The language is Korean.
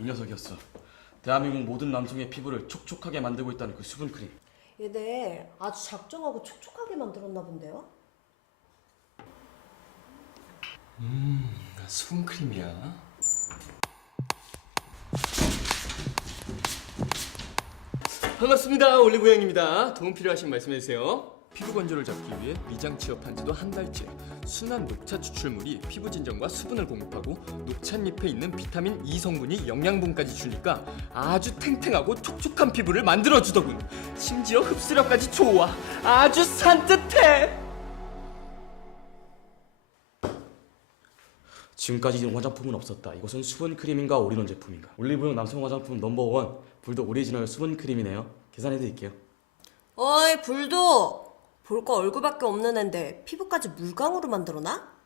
이 녀석이었어. 대한민국 모든 남성의 피부를 촉촉하게 만들고 있다는 그 수분 크림. 얘네 아주 작정하고 촉촉하게 만들었나 본데요? 수분 크림이야. 반갑습니다. 올리브영입니다. 도움 필요하신 말씀해 주세요. 피부 건조를 잡기 위해 위장 취업한 지도 한 달째 순한 녹차 추출물이 피부 진정과 수분을 공급하고 녹찻잎에 있는 비타민 E 성분이 영양분까지 주니까 아주 탱탱하고 촉촉한 피부를 만들어주더군 심지어 흡수력까지 좋아 아주 산뜻해 지금까지 이런 화장품은 없었다. 이것은 수분 크림인가 올인원 제품인가? 올리브영 남성 화장품 넘버원 불독 오리지널 수분 크림이네요. 계산해 드릴게요. 어이 불도 볼 거 얼굴밖에 없는 앤데 피부까지 물광으로 만들어놔?